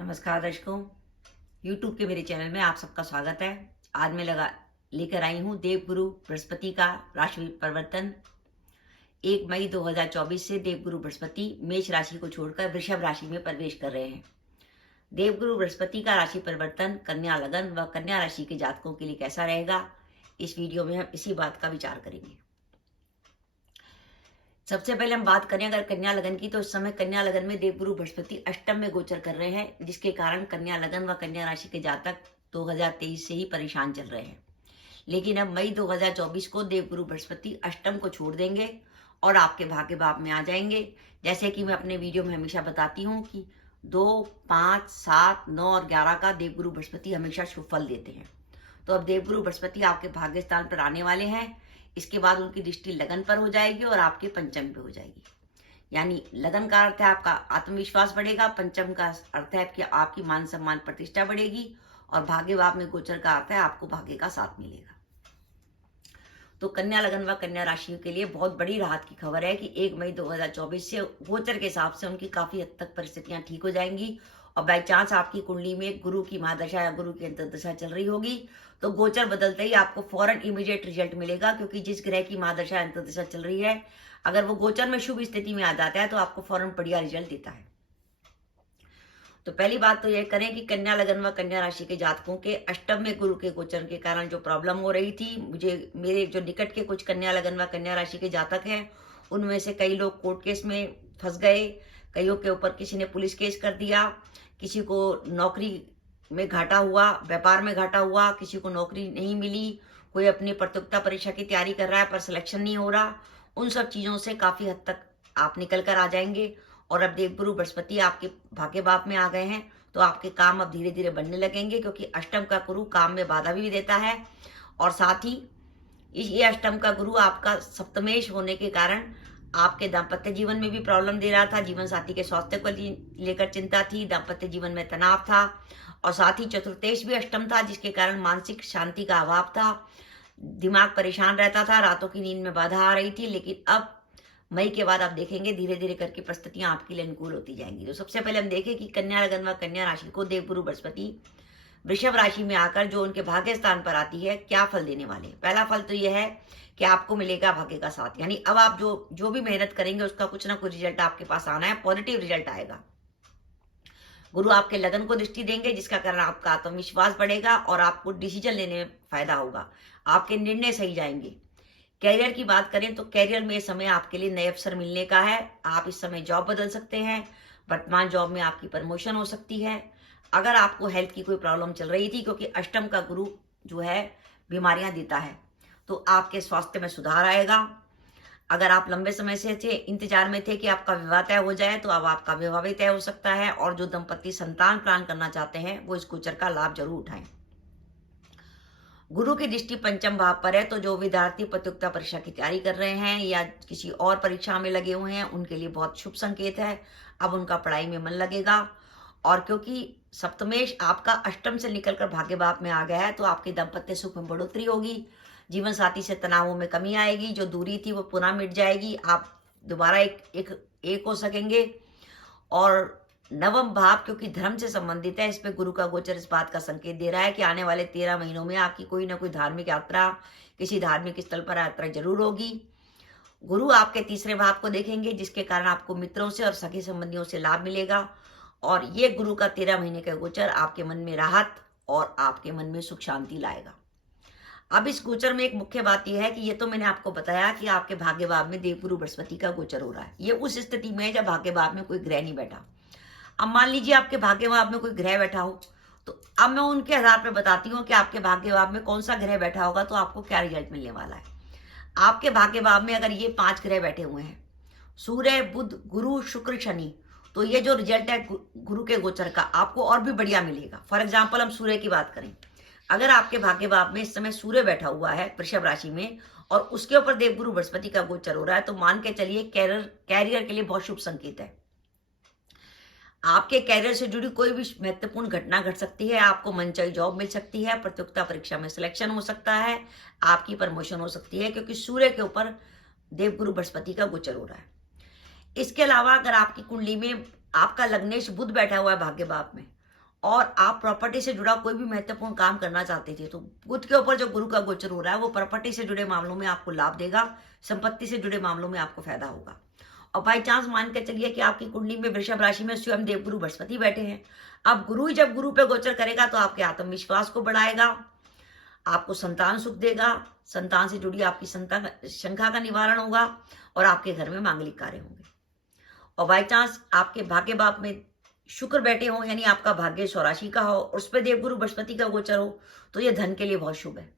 नमस्कार दर्शकों, YouTube के मेरे चैनल में आप सबका स्वागत है। आज मैं लेकर आई हूँ देवगुरु बृहस्पति का राशि परिवर्तन। 1 मई 2024 से देवगुरु बृहस्पति मेष राशि को छोड़कर वृषभ राशि में प्रवेश कर रहे हैं। देवगुरु बृहस्पति का राशि परिवर्तन कन्या लगन व कन्या राशि के जातकों के लिए कैसा रहेगा, इस वीडियो में हम इसी बात का विचार करेंगे। सबसे पहले हम बात करें अगर कन्या लगन की, तो इस समय कन्या लगन में देवगुरु बृहस्पति अष्टम में गोचर कर रहे हैं, जिसके कारण कन्या लगन व कन्या राशि के जातक 2023 से ही परेशान चल रहे हैं। लेकिन अब मई 2024 को देवगुरु बृहस्पति अष्टम को छोड़ देंगे और आपके भाग्य भाव में आ जाएंगे। जैसे कि मैं अपने वीडियो में हमेशा बताती हूँ कि 2, 5, 7, 9 और 11 का देवगुरु बृहस्पति हमेशा शुभ फल देते हैं। तो अब देवगुरु बृहस्पति आपके भाग्य स्थान पर आने वाले हैं। इसके बाद उनकी दृष्टि लगन पर हो जाएगी और आपके पंचम पे हो जाएगी। यानी लगन का अर्थ है आपका आत्मविश्वास बढ़ेगा, पंचम का अर्थ है कि आपकी मान सम्मान प्रतिष्ठा बढ़ेगी और भाग्य भाव में गोचर का अर्थ है आपको भाग्य का साथ मिलेगा। तो कन्या लगन व कन्या राशि के लिए बहुत बड़ी राहत की खबर है कि 1 मई 2024 से गोचर के हिसाब से उनकी काफी हद तक परिस्थितियां ठीक हो जाएंगी। और बाई चांस आपकी कुंडली में गुरु की महादशा या गुरु की अंतर्दशा चल रही होगी, तो गोचर बदलते ही आपको फौरन इमीडिएट रिजल्ट मिलेगा, क्योंकि जिस ग्रह की महादशा अंतर्दशा चल रही है, अगर वो गोचर में शुभ स्थिति में आ जाता है तो आपको फौरन बढ़िया रिजल्ट देता है। तो पहली बात तो यह करें कि कन्या लगन व कन्या राशि के जातकों के अष्टम में गुरु के गोचर के कारण जो प्रॉब्लम हो रही थी, मेरे जो निकट के कुछ कन्या लगन व कन्या राशि के जातक हैं, उनमें से कई लोग कोर्ट केस में फंस गए, कईयों के ऊपर किसी ने पुलिस केस कर दिया, किसी को नौकरी में घाटा हुआ, व्यापार में घाटा हुआ, किसी को नौकरी नहीं मिली, कोई अपनी प्रतियोगिता परीक्षा की तैयारी कर रहा है पर सिलेक्शन नहीं हो रहा। उन सब चीजों से काफी हद तक आप निकल कर आ जाएंगे। और अब देवगुरु बृहस्पति आपके भाग्य भाव में आ गए हैं, तो आपके काम अब धीरे धीरे बनने लगेंगे, क्योंकि अष्टम का गुरु काम में बाधा भी देता है। और साथ ही ये अष्टम का गुरु आपका सप्तमेश होने के कारण आपके दाम्पत्य जीवन में भी प्रॉब्लम दे रहा था, जीवन साथी के स्वास्थ्य को लेकर चिंता थी, दाम्पत्य जीवन में तनाव था। और साथ ही चतुर्थेश भी अष्टम था, जिसके कारण मानसिक शांति का अभाव था, दिमाग परेशान रहता था, रातों की नींद में बाधा आ रही थी। लेकिन अब मई के बाद आप देखेंगे धीरे धीरे करके परिस्थितियां आपके लिए अनुकूल होती जाएंगी। तो सबसे पहले हम देखें कि कन्या लगन व कन्या राशि को देवगुरु बृहस्पति वृषभ राशि में आकर जो उनके भाग्य स्थान पर आती है, क्या फल देने वाले। पहला फल तो यह है कि आपको मिलेगा भाग्य का साथ। यानी अब आप जो भी मेहनत करेंगे उसका कुछ ना कुछ रिजल्ट आपके पास आना है, पॉजिटिव रिजल्ट आएगा। गुरु आपके लगन को दृष्टि देंगे, जिसका कारण आपका आत्मविश्वास बढ़ेगा और आपको डिसीजन लेने में फायदा होगा, आपके निर्णय सही जाएंगे। कैरियर की बात करें तो कैरियर में समय आपके लिए नए अवसर मिलने का है। आप इस समय जॉब बदल सकते हैं, वर्तमान जॉब में आपकी प्रमोशन हो सकती है। अगर आपको हेल्थ की कोई प्रॉब्लम चल रही थी, क्योंकि अष्टम का गुरु जो है बीमारियां देता है, तो आपके स्वास्थ्य में सुधार आएगा। अगर आप लंबे समय से इंतजार में थे कि आपका विवाह तय हो जाए, तो अब आपका विवाह भी तय हो सकता है। और जो दंपति संतान प्लान करना चाहते हैं, वो इस गोचर का लाभ जरूर उठाएं। गुरु की दृष्टि पंचम भाव पर है, तो जो विद्यार्थी प्रतियोगिता परीक्षा की तैयारी कर रहे हैं या किसी और परीक्षा में लगे हुए हैं, उनके लिए बहुत शुभ संकेत है। अब उनका पढ़ाई में मन लगेगा। और क्योंकि सप्तमेश आपका अष्टम से निकलकर भाग्य भाव में आ गया है, तो आपके दाम्पत्य सुख में बढ़ोतरी होगी, जीवन साथी से तनावों में कमी आएगी, जो दूरी थी वो पुनः मिट जाएगी, आप दोबारा एक हो सकेंगे। और नवम भाव क्योंकि धर्म से संबंधित है, इस पे गुरु का गोचर इस बात का संकेत दे रहा है कि आने वाले 13 महीनों में आपकी कोई ना कोई धार्मिक यात्रा, किसी धार्मिक स्थल पर यात्रा जरूर होगी। गुरु आपके तीसरे भाव को देखेंगे, जिसके कारण आपको मित्रों से और सगे संबंधियों से लाभ मिलेगा। और ये गुरु का 13 महीने का गोचर आपके मन में राहत और आपके मन में सुख शांति लाएगा। अब इस गोचर में एक मुख्य बात यह है कि ये तो मैंने आपको बताया कि आपके भाग्य भाव में देवगुरु बृहस्पति का गोचर हो रहा है। ये उस स्थिति में है जब भाग्य भाव में कोई ग्रह नहीं बैठा। अब मान लीजिए आपके भाग्य भाव में कोई ग्रह बैठा हो, तो अब मैं उनके आधार पर बताती हूँ कि आपके भाग्य भाव में कौन सा ग्रह बैठा होगा, तो आपको क्या रिजल्ट मिलने वाला है। आपके भाग्य भाव में अगर ये 5 ग्रह बैठे हुए हैं, सूर्य, बुध, गुरु, शुक्र, शनि, तो ये जो रिजल्ट है गुरु के गोचर का, आपको और भी बढ़िया मिलेगा। फॉर एग्जाम्पल हम सूर्य की बात करें, अगर आपके भाग्य भाव में इस समय सूर्य बैठा हुआ है वृषभ राशि में और उसके ऊपर देवगुरु बृहस्पति का गोचर हो रहा है, तो मान के चलिए कैरियर के लिए बहुत शुभ संकेत है। आपके कैरियर से जुड़ी कोई भी महत्वपूर्ण घटना घट सकती है, आपको मनचाही जॉब मिल सकती है, प्रतियोगिता परीक्षा में सिलेक्शन हो सकता है, आपकी प्रमोशन हो सकती है, क्योंकि सूर्य के ऊपर देवगुरु बृहस्पति का गोचर हो रहा है। इसके अलावा अगर आपकी कुंडली में आपका लग्नेश बुध बैठा हुआ है भाग्य भाव में, और आप प्रॉपर्टी से जुड़ा कोई भी महत्वपूर्ण काम करना चाहते थे, तो बुध के ऊपर जो गुरु का गोचर हो रहा है वो प्रॉपर्टी से जुड़े मामलों में आपको लाभ देगा, संपत्ति से जुड़े मामलों में आपको फायदा होगा। और बाई चांस मान के चलिए कि आपकी कुंडली में वृषभ राशि में स्वयं देवगुरु बृहस्पति बैठे हैं। अब गुरु ही जब गुरु पे गोचर करेगा तो आपके आत्मविश्वास को बढ़ाएगा, आपको संतान सुख देगा, संतान से जुड़ी आपकी संतान शंका का निवारण होगा और आपके घर में मांगलिक कार्य होंगे। और बाई चांस आपके भाग्य भाव में शुक्र बैठे हो, यानी आपका भाग्य स्वराशि का हो और उस पर देवगुरु बृहस्पति का गोचर हो, तो ये धन के लिए बहुत शुभ है।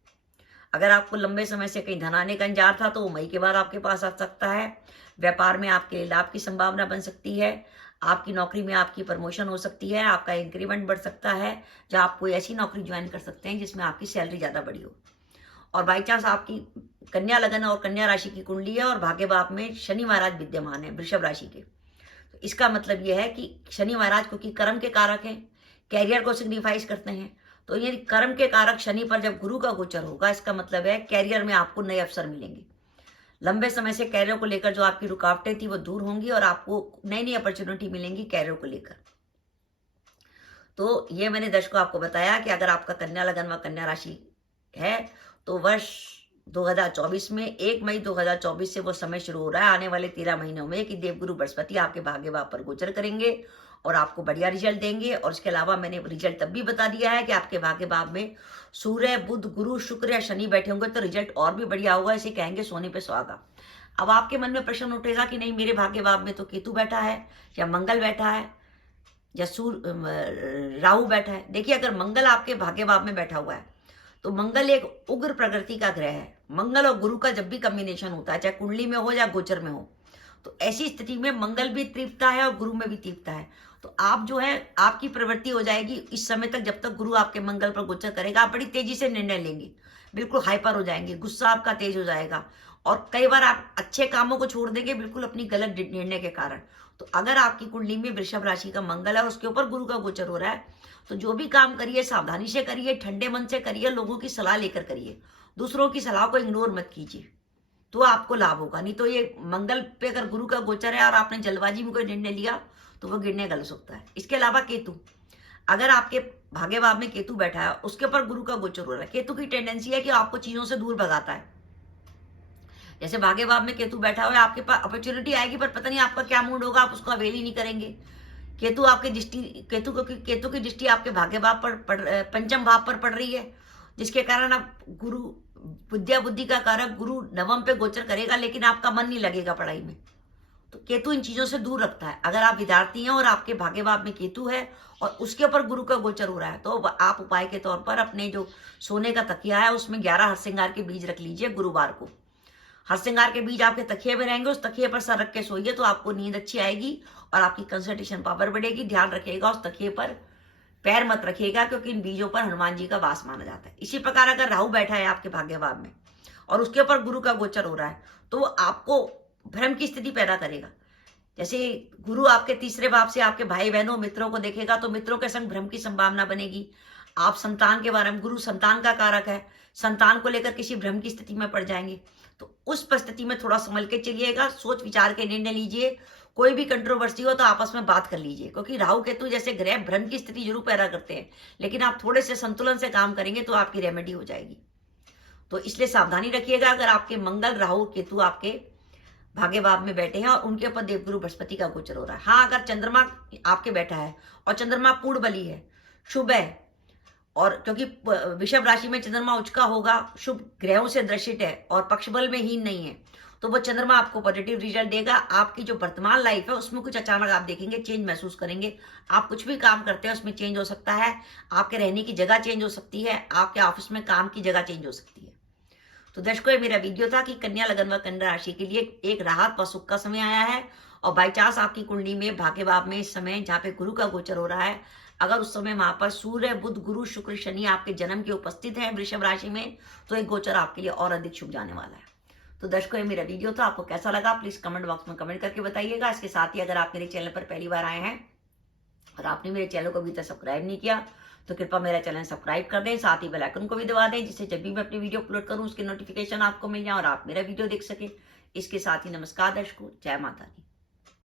अगर आपको लंबे समय से कहीं धन आने का इंतजार था तो वो मई के बाद आपके पास आ सकता है। व्यापार में आपके लिए लाभ की संभावना बन सकती है, आपकी नौकरी में आपकी प्रमोशन हो सकती है, आपका इंक्रीमेंट बढ़ सकता है, जहां आप कोई ऐसी नौकरी ज्वाइन कर सकते हैं जिसमें आपकी सैलरी ज्यादा बड़ी हो। और बाई चांस आपकी कन्या लगन और कन्या राशि की कुंडली है और भाग्य भाव में शनि महाराज विद्यमान है वृषभ राशि के, तो इसका मतलब यह है कि शनि महाराज क्योंकि कर्म के कारक हैं, कैरियर को सिग्निफाइज करते हैं, तो ये कर्म के कारक शनि पर जब गुरु का गोचर होगा, इसका मतलब है कैरियर में आपको नए अवसर मिलेंगे। लंबे समय से कैरियर को लेकर जो आपकी रुकावटें थी वो दूर होंगी और आपको नई नई अपॉर्चुनिटी मिलेंगी कैरियर को लेकर। तो ये मैंने दर्शकों आपको बताया कि अगर आपका कन्या लगन व कन्या राशि है तो वर्ष 2024 में 1 मई 2024 से वो समय शुरू हो रहा है आने वाले 13 महीनों में कि देवगुरु बृहस्पति आपके भाग्य भाव पर गोचर करेंगे और आपको बढ़िया रिजल्ट देंगे। और इसके अलावा मैंने रिजल्ट तब भी बता दिया है कि आपके भाग्य भाव में सूर्य, बुध, गुरु, शुक्र या शनि बैठे होंगे तो रिजल्ट और भी बढ़िया होगा, इसे कहेंगे सोने पे सुहागा। अब आपके मन में प्रश्न उठेगा कि नहीं, मेरे भाग्य भाव में तो केतु बैठा है या मंगल बैठा है या राहु बैठा है। देखिए, अगर मंगल आपके भाग्य भाव में बैठा हुआ है तो मंगल एक उग्र प्रकृति का ग्रह है। मंगल और गुरु का जब भी कॉम्बिनेशन होता है, चाहे कुंडली में हो या गोचर में हो, तो ऐसी स्थिति में मंगल भी तीव्रता है और गुरु में भी तीव्रता है। तो आप जो है, आपकी प्रवृत्ति हो जाएगी इस समय तक, जब तक गुरु आपके मंगल पर गोचर करेगा, आप बड़ी तेजी से निर्णय लेंगे, बिल्कुल हाइपर हो जाएंगे, गुस्सा आपका तेज हो जाएगा और कई बार आप अच्छे कामों को छोड़ देंगे बिल्कुल अपनी गलत निर्णय के कारण। तो अगर आपकी कुंडली में वृषभ राशि का मंगल है और उसके ऊपर गुरु का गोचर हो रहा है, तो जो भी काम करिए सावधानी से करिए, ठंडे मन से करिए, लोगों की सलाह लेकर करिए, दूसरों की सलाह को इग्नोर मत कीजिए, तो आपको लाभ होगा। नहीं तो ये मंगल पे अगर गुरु का गोचर है और आपने जल्दबाजी में कोई निर्णय लिया तो वो गिरने गलत सकता है। इसके अलावा केतु, अगर आपके भाग्य भाव में केतु बैठा है, उसके ऊपर गुरु का गोचर हो रहा है, केतु की टेंडेंसी है कि आपको चीजों से दूर भगाता है। जैसे भाग्य भाव में केतु बैठा हुआ है, आपके पास अपॉर्चुनिटी आएगी पर पता नहीं आपका क्या मूड होगा, आप उसको अवेल ही नहीं करेंगे। केतु आपके दृष्टि, केतु की दृष्टि आपके भाग्य भाव पर पंचम भाव पर पड़ रही है, जिसके कारण आप गुरु विद्या बुद्धि का कारक गुरु नवम पे गोचर करेगा, लेकिन आपका मन नहीं लगेगा पढ़ाई में। तो केतु इन चीजों से दूर रखता है। अगर आप विद्यार्थी हैं और आपके भाग्य भाव में केतु है और उसके ऊपर गुरु का गोचर हो रहा है, तो आप उपाय के तौर पर अपने जो सोने का तकिया है उसमें 11 हरसिंगार के बीज रख लीजिए। गुरुवार को हरसिंगार के बीज आपके तकिए में रहेंगे, उस तकिए पर सर रख के सोइए तो आपको नींद अच्छी आएगी और आपकी कंसंट्रेशन पावर बढ़ेगी। ध्यान रखिएगा उस तकिए पर पैर मत रखिएगा, क्योंकि इन बीजों पर हनुमान जी का वास माना जाता है। इसी प्रकार अगर राहु बैठा है आपके भाग्य भाव में और उसके ऊपर गुरु का गोचर हो रहा है, तो वो आपको भ्रम की स्थिति पैदा करेगा। जैसे गुरु आपके तीसरे भाव से आपके भाई बहनों मित्रों को देखेगा तो मित्रों के संग भ्रम की संभावना बनेगी। आप संतान के बारे में, गुरु संतान का कारक है, संतान को लेकर किसी भ्रम की स्थिति में पड़ जाएंगे। तो उस परिस्थिति में थोड़ा संभल के चलिएगा, सोच विचार के निर्णय लीजिए। कोई भी कंट्रोवर्सी हो तो आपस में बात कर लीजिए, क्योंकि राहु केतु जैसे ग्रह भ्रम की स्थिति जरूर पैदा करते हैं, लेकिन आप थोड़े से संतुलन से काम करेंगे तो आपकी रेमेडी हो जाएगी। तो इसलिए सावधानी रखिएगा। अगर आपके मंगल, राहु, केतु आपके भाग्य भाव में बैठे हैं और उनके ऊपर देवगुरु बृहस्पति का गोचर हो रहा है। हाँ, अगर चंद्रमा आपके बैठा है और चंद्रमा पूर्ण बली है, शुभ है, और क्योंकि वृषभ राशि में चंद्रमा उच्च का होगा, शुभ ग्रहों से दर्शित है और पक्ष बल में हीन नहीं है, तो वो चंद्रमा आपको पॉजिटिव रिजल्ट देगा। आपकी जो वर्तमान लाइफ है उसमें कुछ अचानक आप देखेंगे चेंज महसूस करेंगे। आप कुछ भी काम करते हैं उसमें चेंज हो सकता है, आपके रहने की जगह चेंज हो सकती है, आपके ऑफिस में काम की जगह चेंज हो सकती है। तो दर्शकों, ये मेरा वीडियो था कि कन्या लगन व कन्या राशि के लिए एक राहत व सुख का समय आया है। और बाई चांस आपकी कुंडली में भाग्य भाव में इस समय जहाँ पे गुरु का गोचर हो रहा है, अगर उस समय वहां पर सूर्य, बुध, गुरु, शुक्र, शनि आपके जन्म के उपस्थित हैं वृषभ राशि में, तो एक गोचर आपके लिए और अधिक शुभ जाने वाला है। तो दर्शकों, ये मेरा वीडियो था, आपको कैसा लगा प्लीज कमेंट बॉक्स में कमेंट करके बताइएगा। इसके साथ ही अगर आप मेरे चैनल पर पहली बार आए हैं और आपने मेरे चैनल को अभी तक सब्सक्राइब नहीं किया तो कृपया मेरा चैनल सब्सक्राइब कर दें, साथ ही बेल आइकन को भी दबा दें, जिससे जब भी मैं अपनी वीडियो अपलोड करूं उसकी नोटिफिकेशन आपको मिल जाए और आप मेरा वीडियो देख सके। इसके साथ ही नमस्कार दर्शकों, जय माता दी।